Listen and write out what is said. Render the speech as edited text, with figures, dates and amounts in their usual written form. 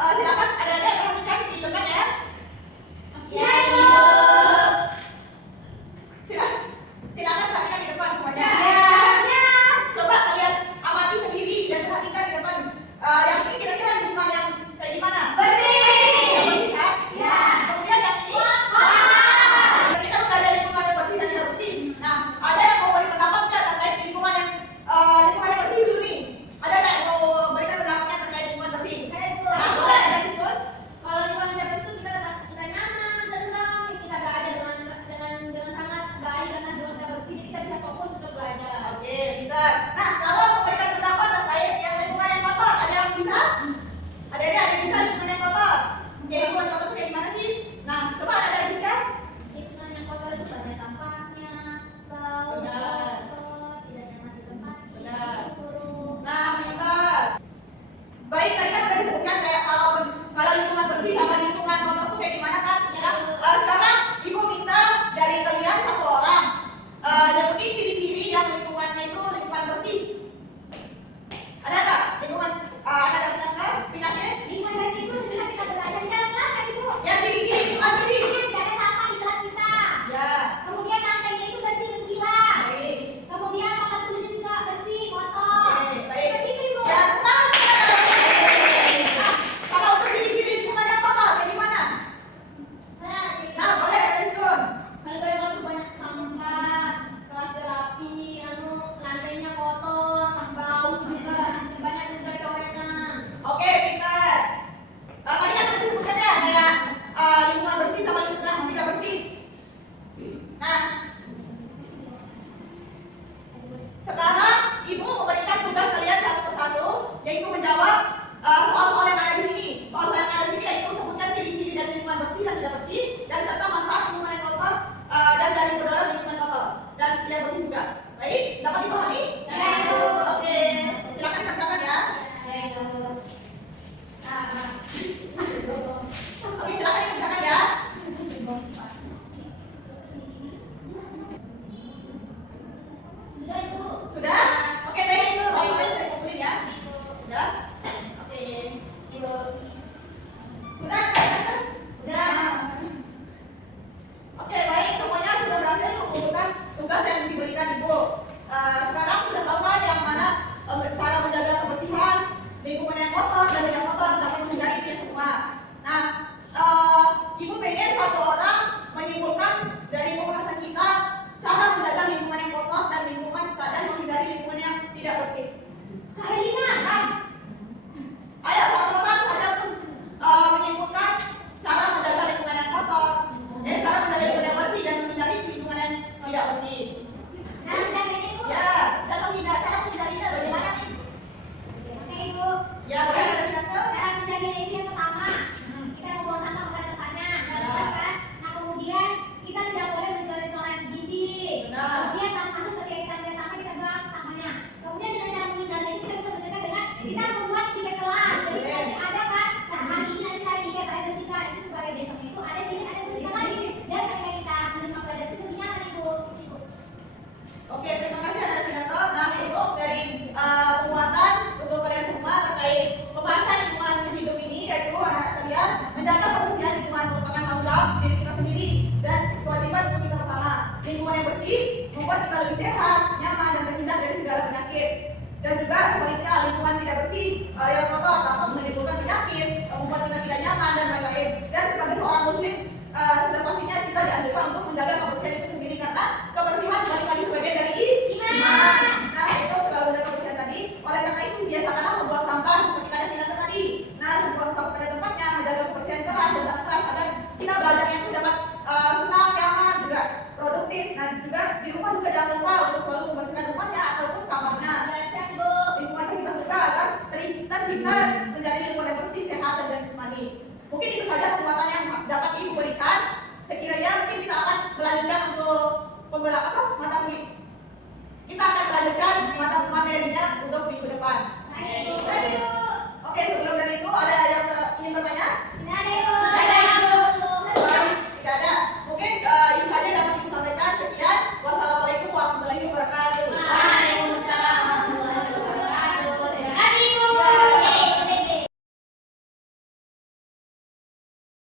silakan ada perhatikan di depan ya. Ya, Ibu. Silakan perhatikan di depan semuanya. Ya. Coba kalian amati sendiri dan perhatikan di depan. Yang ini kira-kira lingkungan yang kayak gimana? Bersih. Yang bersih kan? Ya. Kemudian yang ini. Berarti kan sudah ada lingkungan yang bersih dan tidak bersih. Nah, ada yang mau beri pendapat nggak terkait lingkungan yang bersih dulu nih? Ada nggak yang mau berikan pendapatnya terkait lingkungan bersih? Ada, Ibu. Nah, boleh ada di situ. Kalau lingkungan yang bersih itu kita nyaman, tenang, kita belajar dengan sangat baik karena dengan kita bersih jadi kita bisa fokus untuk belajar. Oke, pintar. Nah,